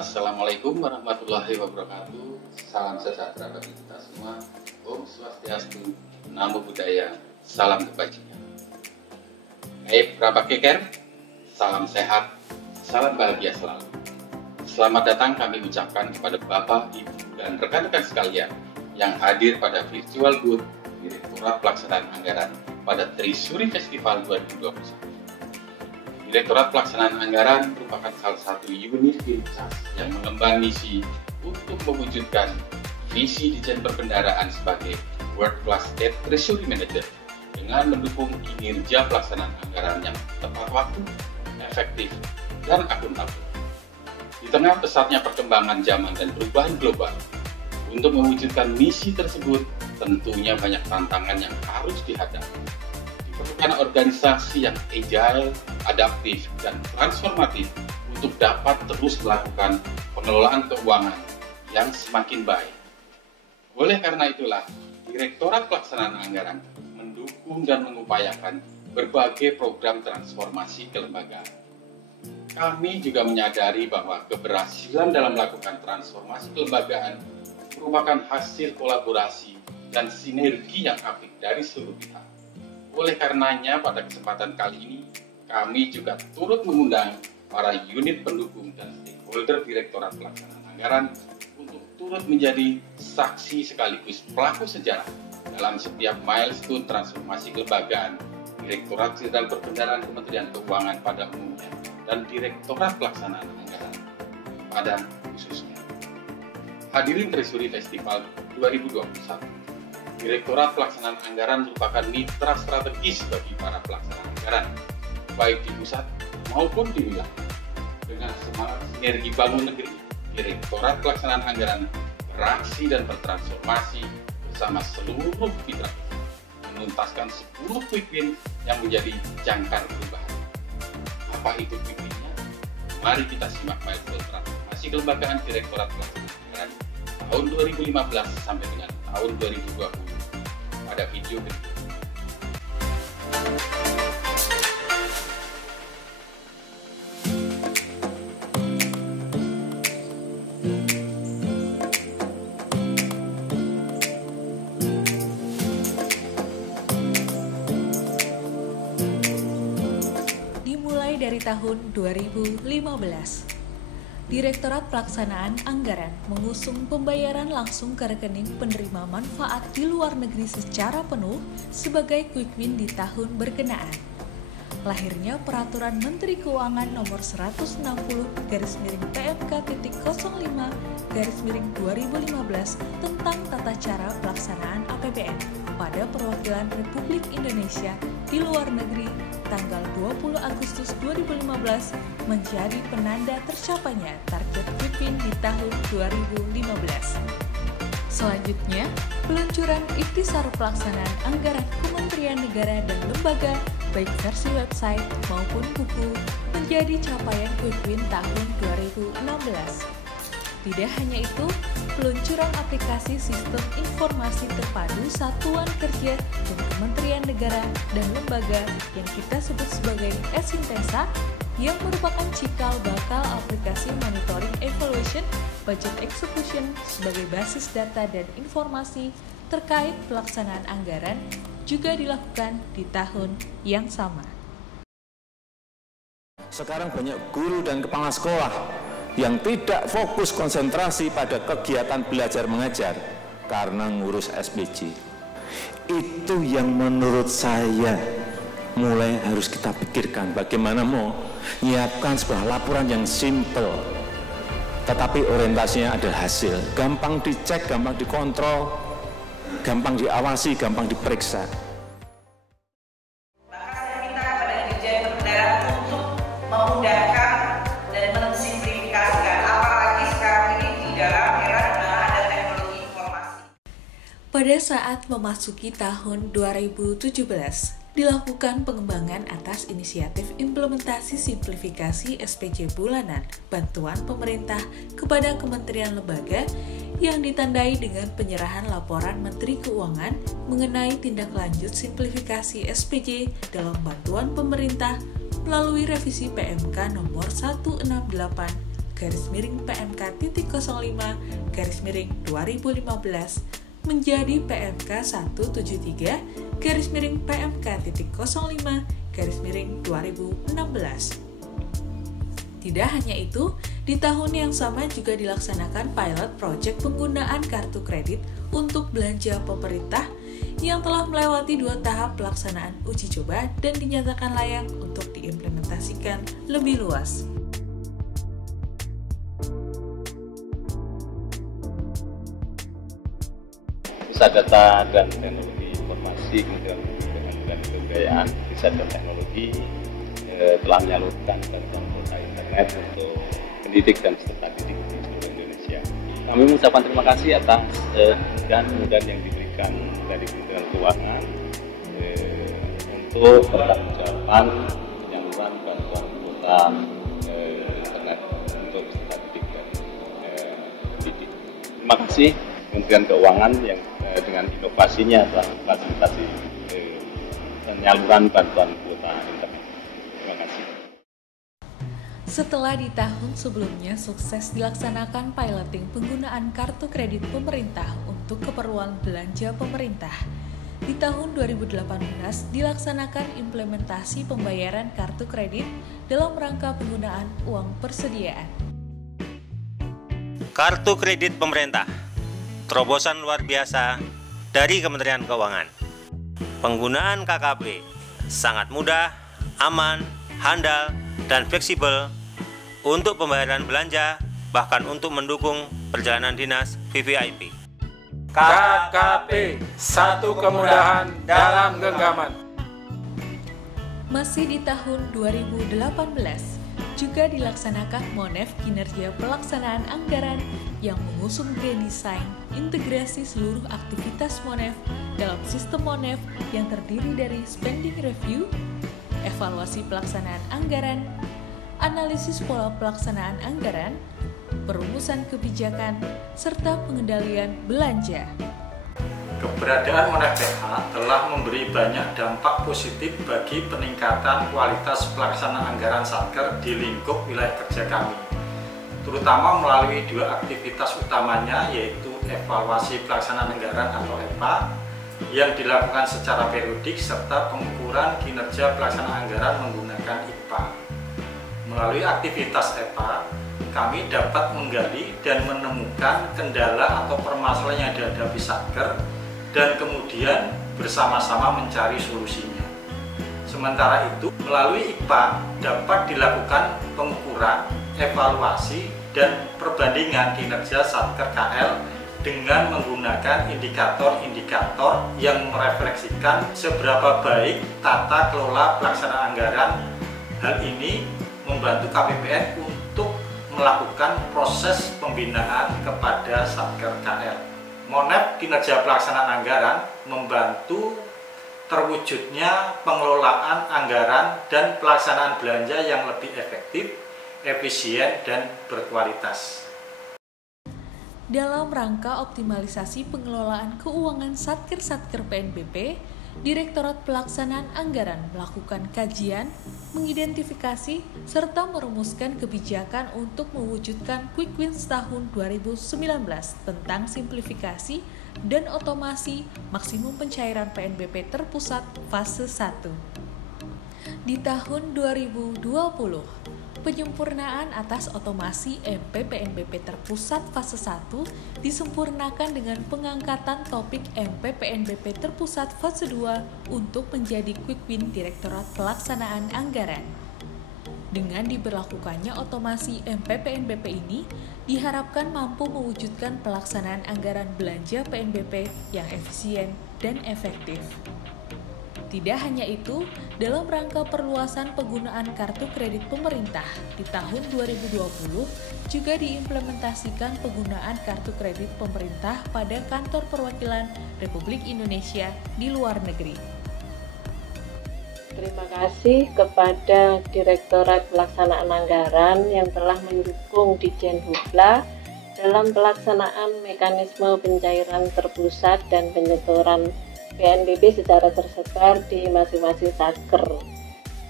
Assalamualaikum warahmatullahi wabarakatuh. Salam sejahtera bagi kita semua. Om Swastiastu, Namo Buddhaya, salam kebajikan. Hai Prapak Keker, salam sehat, salam bahagia selalu. Selamat datang kami ucapkan kepada Bapak, Ibu, dan rekan-rekan sekalian yang hadir pada virtual booth Direktorat Pelaksanaan Anggaran pada Trisuri Festival 2021. Direktorat Pelaksanaan Anggaran merupakan salah satu universitas yang mengemban misi untuk mewujudkan visi Ditjen Perbendaharaan sebagai World Class State Treasury Manager dengan mendukung kinerja pelaksanaan anggaran yang tepat waktu, efektif, dan akuntabel. Di tengah pesatnya perkembangan zaman dan perubahan global, untuk mewujudkan misi tersebut tentunya banyak tantangan yang harus dihadapi. Diperlukan organisasi yang agile, adaptif, dan transformatif untuk dapat terus melakukan pengelolaan keuangan yang semakin baik. Oleh karena itulah, Direktorat Pelaksanaan Anggaran mendukung dan mengupayakan berbagai program transformasi kelembagaan. Kami juga menyadari bahwa keberhasilan dalam melakukan transformasi kelembagaan merupakan hasil kolaborasi dan sinergi yang apik dari seluruh pihak. Oleh karenanya, pada kesempatan kali ini, kami juga turut mengundang para unit pendukung dan stakeholder Direktorat Pelaksanaan Anggaran untuk turut menjadi saksi sekaligus pelaku sejarah dalam setiap milestone transformasi kelembagaan Direktorat Jenderal Perbendaharaan Kementerian Keuangan pada umumnya dan Direktorat Pelaksanaan Anggaran pada khususnya. Hadirin Trisuri Festival 2021. Direktorat Pelaksanaan Anggaran merupakan mitra strategis bagi para pelaksana anggaran, baik di pusat maupun di wilayah. Dengan semangat sinergi bangun negeri, Direktorat Pelaksanaan Anggaran beraksi dan bertransformasi bersama seluruh mitra, menuntaskan 10 quick win yang menjadi jangkar perubahan. Apa itu quick win-nya? Mari kita simak milestone transformasi kelembagaan Direktorat Pelaksanaan Anggaran tahun 2015 sampai dengan tahun 2020 pada video berikut. Dimulai dari tahun 2015. Direktorat Pelaksanaan Anggaran mengusung pembayaran langsung ke rekening penerima manfaat di luar negeri secara penuh sebagai quick win di tahun berkenaan. Lahirnya Peraturan Menteri Keuangan Nomor 160/PMK.05/2015 tentang tata cara pelaksanaan APBN pada perwakilan Republik Indonesia di luar negeri tanggal 20 Agustus 2015 menjadi penanda tercapainya target quick win di tahun 2015. Selanjutnya, peluncuran ikhtisar pelaksanaan anggaran Kementerian Negara dan Lembaga, baik versi website maupun buku, menjadi capaian quick win tahun 2016. Tidak hanya itu, peluncuran aplikasi Sistem Informasi Terpadu Satuan Kerja dan Kementerian Negara dan Lembaga yang kita sebut sebagai Esintesa, yang merupakan cikal bakal aplikasi monitoring evaluation budget execution sebagai basis data dan informasi terkait pelaksanaan anggaran, juga dilakukan di tahun yang sama. Sekarang banyak guru dan kepala sekolah yang tidak fokus konsentrasi pada kegiatan belajar mengajar karena ngurus SPJ. Itu yang menurut saya mulai harus kita pikirkan, bagaimana mau menyiapkan sebuah laporan yang simple tetapi orientasinya adalah hasil, gampang dicek, gampang dikontrol, gampang diawasi, gampang diperiksa. Maka saya minta kepada Ditjen Perbendaharaan untuk memudahkan dan mensimplifikasikan, apalagi sekarang ini di dalam era di mana ada teknologi informasi. Pada saat memasuki tahun 2017, dilakukan pengembangan atas inisiatif implementasi simplifikasi SPJ bulanan bantuan pemerintah kepada kementerian lembaga yang ditandai dengan penyerahan laporan Menteri Keuangan mengenai tindak lanjut simplifikasi SPJ dalam bantuan pemerintah melalui revisi PMK nomor 168 PMK.05/2015 menjadi PMK 173-PMK.05/2016. Tidak hanya itu, di tahun yang sama juga dilaksanakan pilot project penggunaan kartu kredit untuk belanja pemerintah yang telah melewati 2 tahap pelaksanaan uji coba dan dinyatakan layak untuk diimplementasikan lebih luas. Pusat Data dan Teknologi Informasi Kementerian Pendidikan dan Kebudayaan, Riset dan Teknologi telah menyalurkan bantuan kuota internet untuk pendidik dan peserta didik di seluruh Indonesia. Kami mengucapkan terima kasih atas kemudahan yang diberikan dari Kementerian Keuangan untuk pertanggungjawaban penyaluran bantuan kuota internet untuk peserta didik dan pendidik. Terima kasih Kementerian Keuangan yang dengan inovasinya telah memfasilitasi penyaluran bantuan kuota internet. Terima kasih. Setelah di tahun sebelumnya sukses dilaksanakan piloting penggunaan kartu kredit pemerintah untuk keperluan belanja pemerintah, di tahun 2018 dilaksanakan implementasi pembayaran kartu kredit dalam rangka penggunaan uang persediaan. Kartu kredit pemerintah, terobosan luar biasa dari Kementerian Keuangan. Penggunaan KKP sangat mudah, aman, handal, dan fleksibel untuk pembayaran belanja, bahkan untuk mendukung perjalanan dinas VVIP. KKP, satu kemudahan dalam genggaman. Masih di tahun 2018, juga dilaksanakan Monef Kinerja Pelaksanaan Anggaran yang mengusung grand design integrasi seluruh aktivitas Monef dalam sistem Monef yang terdiri dari spending review, evaluasi pelaksanaan anggaran, analisis pola pelaksanaan anggaran, perumusan kebijakan, serta pengendalian belanja. Keberadaan Monef PH telah memberi banyak dampak positif bagi peningkatan kualitas pelaksanaan anggaran Satker di lingkup wilayah kerja kami, terutama melalui 2 aktivitas utamanya, yaitu evaluasi pelaksanaan anggaran atau EPA yang dilakukan secara periodik serta pengukuran kinerja pelaksanaan anggaran menggunakan IPA. Melalui aktivitas EPA, kami dapat menggali dan menemukan kendala atau permasalahan yang dihadapi Satker dan kemudian bersama-sama mencari solusinya. Sementara itu, melalui IPA dapat dilakukan pengukuran, evaluasi, dan perbandingan kinerja Satker KL dengan menggunakan indikator-indikator yang merefleksikan seberapa baik tata kelola pelaksanaan anggaran. Hal ini membantu KPPN untuk melakukan proses pembinaan kepada Satker KL. Monef Kinerja Pelaksanaan Anggaran membantu terwujudnya pengelolaan anggaran dan pelaksanaan belanja yang lebih efektif, efisien, dan berkualitas. Dalam rangka optimalisasi pengelolaan keuangan Satker-Satker PNBP, Direktorat Pelaksanaan Anggaran melakukan kajian, mengidentifikasi, serta merumuskan kebijakan untuk mewujudkan Quick Wins tahun 2019 tentang simplifikasi dan otomasi maksimum pencairan PNBP terpusat fase 1. Di tahun 2020, penyempurnaan atas otomasi MPPNBP terpusat fase 1 disempurnakan dengan pengangkatan topik MPPNBP terpusat fase 2 untuk menjadi Quick Win Direktorat Pelaksanaan Anggaran. Dengan diberlakukannya otomasi MPPNBP ini, diharapkan mampu mewujudkan pelaksanaan anggaran belanja PNBP yang efisien dan efektif. Tidak hanya itu, dalam rangka perluasan penggunaan kartu kredit pemerintah di tahun 2020 juga diimplementasikan penggunaan kartu kredit pemerintah pada kantor perwakilan Republik Indonesia di luar negeri. Terima kasih kepada Direktorat Pelaksanaan Anggaran yang telah mendukung Ditjen Hubla dalam pelaksanaan mekanisme pencairan terpusat dan penyetoran PNBP secara tersebar di masing-masing Satker,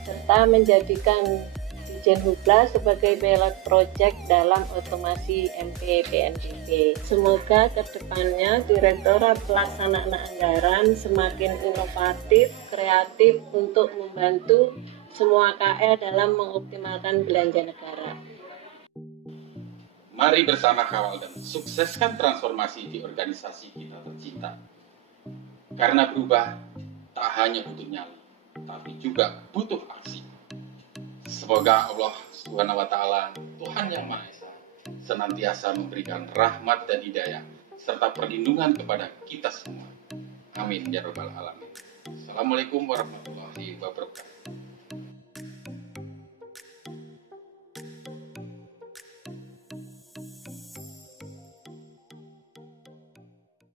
serta menjadikan Dijen Hubla sebagai pilot project dalam otomasi MP PNBP. Semoga kedepannya Direktorat Pelaksanaan Anggaran semakin inovatif, kreatif untuk membantu semua KL dalam mengoptimalkan belanja negara. Mari bersama kawal dan sukseskan transformasi di organisasi kita tercinta. Karena berubah tak hanya butuh nyali, tapi juga butuh aksi. Semoga Allah Subhanahu wa Ta'ala, Tuhan Yang Maha Esa, senantiasa memberikan rahmat dan hidayah serta perlindungan kepada kita semua. Amin ya rabbal alamin. Assalamualaikum warahmatullahi wabarakatuh.